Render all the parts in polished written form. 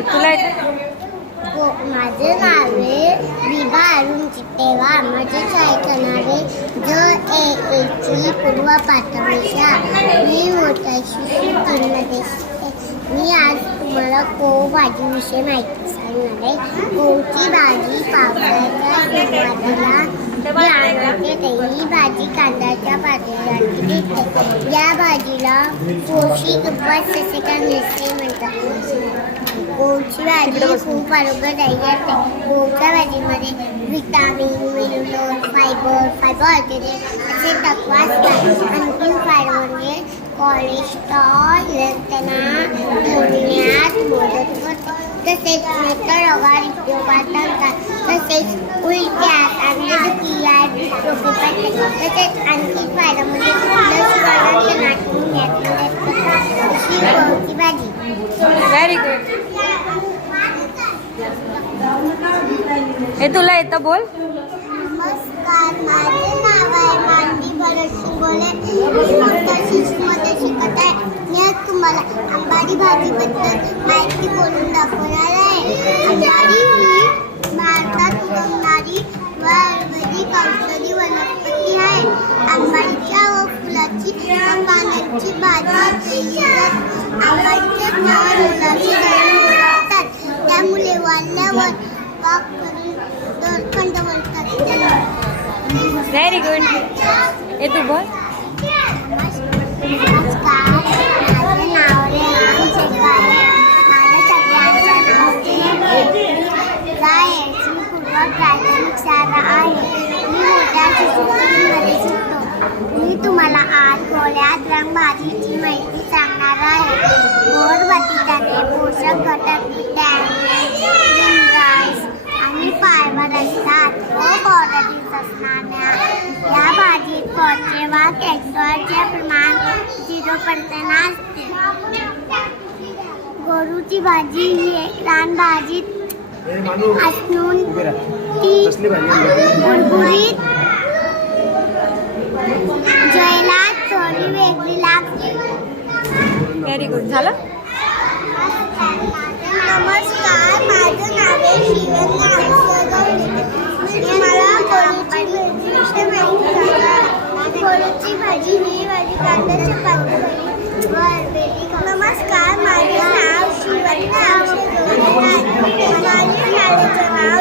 Good. तुला येतं? माझे नाव आहे विभा अरुण चित्तेवा. माझे शाळेचं नाव आहे ज पूर्व प्राथमिक शाळा. मी मोठ्याशी 3मध्ये शिकते. मी आज तुम्हाला भाजीविषयी माहिती सांगणार आहे. कोवची भाजी पावसाळ्याच्या सुरुवातीला ही भाजी कांद्याच्या पातेल्यात घेते. या भाजीला पोषक उपवास असे का नसते म्हणतात. कोवची भाजी खूप आरोग्यदायी असते. कोवच्या भाजीमध्ये व्हिटॅमिन, मिनरल, फायबर असे तत्व असतात. आणखी फायबर म्हणजे कोलेस्ट्रॉल रक्तना ठेवण्यात मदत करते. तसेच रक्तरोगावर उपयोगात आणतात. तसेच उलट्या अंगदुखी तसेच आणखी फायदा म्हणजे कोवची भाजी. Very good. हे तुला येतं? बोल. नमस्कार, माझे नाव आहे मानवी भरत शिंगोले. मी शिक्षमध्ये शिकत आहे. मी आज तुम्हाला आंबाडी भाजीबद्दल माहिती बोलून दाखवणार आहे. आंबाडी ही भारतात उगवणारी व आयुर्वेदिक औषधी वनस्पती आहे. आंबाडीच्या व फुलाची व पानांची भाजी आंबाडीचे फळ मुलाची असतात. त्यामुळे वाढल्यावर वाफ करून दोरखंड बोलतात. Very good. हे तू बोल. नमस्कार, माझे नाव रेहान शेख आहे. माझ्या सगळ्यांचं नाव पूर्व प्राथमिक शाळा आहे. मी मोठ्या शिक्षणामध्ये शिकतो. मी तुम्हाला आज गोळ्यात रंगभाजीची माहिती सांगणार आहे. गोड बटाटे पोषक घटक आणि फायबर असतात व पौष्टिक असणाऱ्या या भाजीत फॉस्फरस व कॅल्शियमचे प्रमाण 0% असते. गरूची भाजी ही एक रानभाजी असून ती गुळगुळीत जेवायला थोडी वेगळी लागते. Very good. झालं? नमस्कार, माझं नाव आहे शिवन्या. मला कोळूची भाजी ही भाजी कांद्याच्या पातेल्यात. नमस्कार, माझे नाव शिवन्या. माझ्या शाळेचं नाव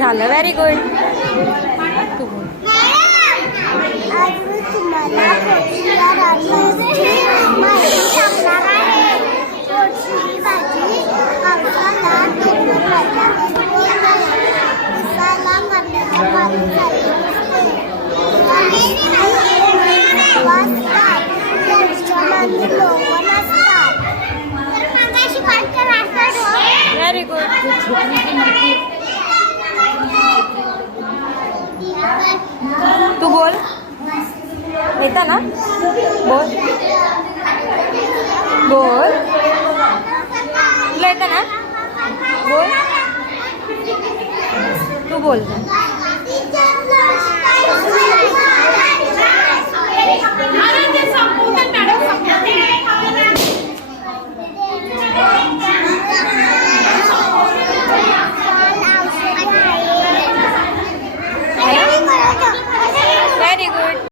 झालं. Very good. आज मी तुम्हाला कोळशीच्या भाजीची माहिती सांगणार आहे. कोळशी भाजी पावसाळ्यात उसाला कांद्याच्या पातेल्यात असतात. कॅल्शियम लोह असतात. Very good. तू बोल. येतं ना? बोल बोल. तुला येतं ना? बोल. तू बोल. Thank you.